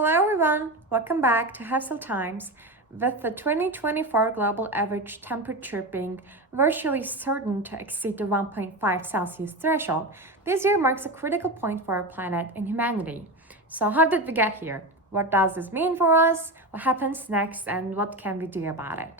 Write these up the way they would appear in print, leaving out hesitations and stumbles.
Hello everyone, welcome back to Hefsel Times. With the 2024 global average temperature being virtually certain to exceed the 1.5 Celsius threshold, this year marks a critical point for our planet and humanity. So how did we get here? What does this mean for us? What happens next? And what can we do about it?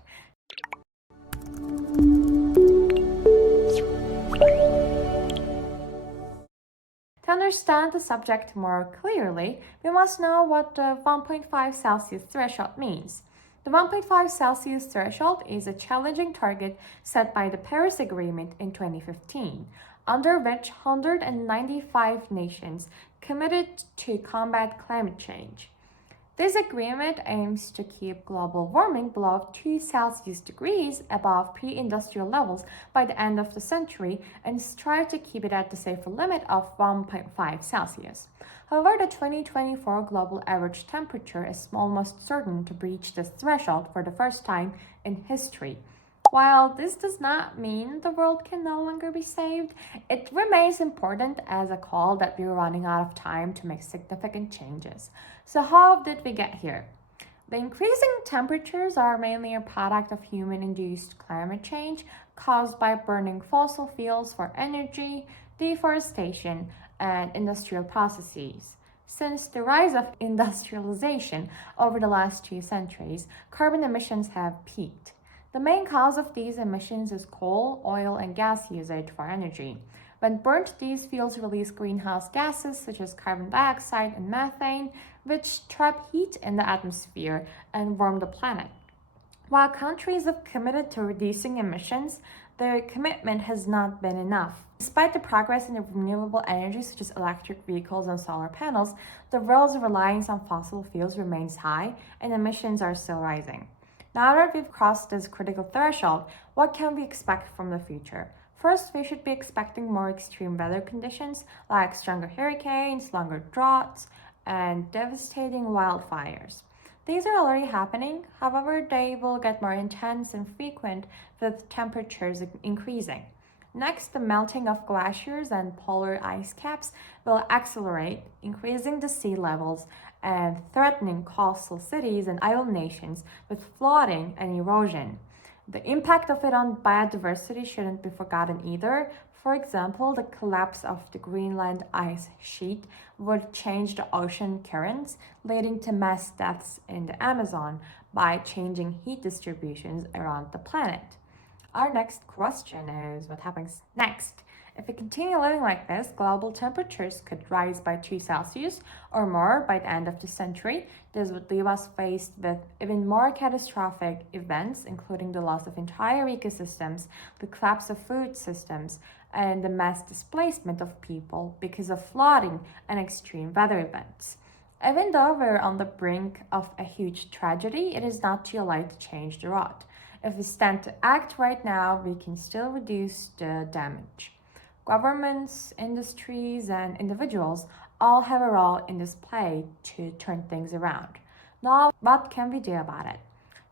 To understand the subject more clearly, we must know what the 1.5 Celsius threshold means. The 1.5 Celsius threshold is a challenging target set by the Paris Agreement in 2015, under which 195 nations committed to combat climate change. This agreement aims to keep global warming below 2 Celsius degrees above pre-industrial levels by the end of the century and strive to keep it at the safer limit of 1.5 Celsius. However, the 2024 global average temperature is almost certain to breach this threshold for the first time in history. While this does not mean the world can no longer be saved, it remains important as a call that we're running out of time to make significant changes. So how did we get here? The increasing temperatures are mainly a product of human-induced climate change caused by burning fossil fuels for energy, deforestation, and industrial processes. Since the rise of industrialization over the last 2 centuries, carbon emissions have peaked. The main cause of these emissions is coal, oil, and gas usage for energy. When burnt, these fuels release greenhouse gases such as carbon dioxide and methane, which trap heat in the atmosphere and warm the planet. While countries have committed to reducing emissions, their commitment has not been enough. Despite the progress in renewable energy such as electric vehicles and solar panels, the world's reliance on fossil fuels remains high and emissions are still rising. Now that we've crossed this critical threshold, what can we expect from the future? First, we should be expecting more extreme weather conditions like stronger hurricanes, longer droughts, and devastating wildfires. These are already happening, however, they will get more intense and frequent with temperatures increasing. Next, the melting of glaciers and polar ice caps will accelerate, increasing the sea levels and threatening coastal cities and island nations with flooding and erosion. The impact of it on biodiversity shouldn't be forgotten either. For example, the collapse of the Greenland ice sheet would change the ocean currents, leading to mass deaths in the Amazon by changing heat distributions around the planet. Our next question is what happens next? If we continue living like this, global temperatures could rise by 2 Celsius or more by the end of the century. This would leave us faced with even more catastrophic events, including the loss of entire ecosystems, the collapse of food systems, and the mass displacement of people because of flooding and extreme weather events. Even though we're on the brink of a huge tragedy, it is not too late to change the road. If we stand to act right now, we can still reduce the damage. Governments, industries, and individuals all have a role in this play to turn things around. Now, what can we do about it?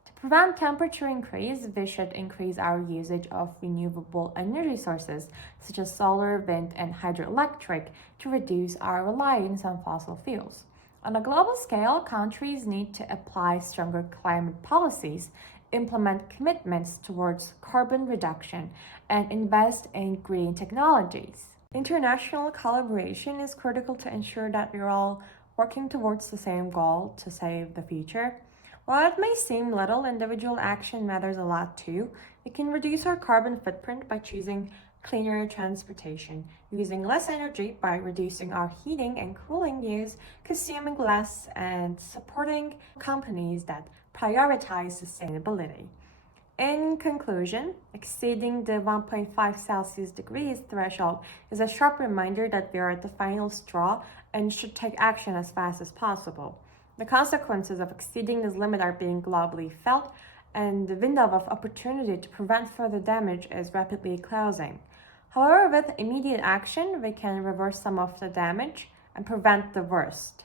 To prevent temperature increase, we should increase our usage of renewable energy sources such as solar, wind, and hydroelectric to reduce our reliance on fossil fuels. On a global scale, countries need to apply stronger climate policies, implement commitments towards carbon reduction, and invest in green technologies. International collaboration is critical to ensure that we're all working towards the same goal to save the future. While it may seem little, individual action matters a lot too. We can reduce our carbon footprint by choosing cleaner transportation, using less energy by reducing our heating and cooling use, consuming less, and supporting companies that prioritize sustainability. In conclusion, exceeding the 1.5 Celsius degrees threshold is a sharp reminder that we are at the final straw and should take action as fast as possible. The consequences of exceeding this limit are being globally felt, and the window of opportunity to prevent further damage is rapidly closing. However, with immediate action, we can reverse some of the damage and prevent the worst.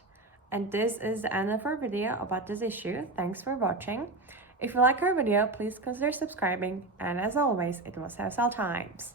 And this is the end of our video about this issue. Thanks for watching. If you like our video, please consider subscribing. And as always, it was Hefsel Times.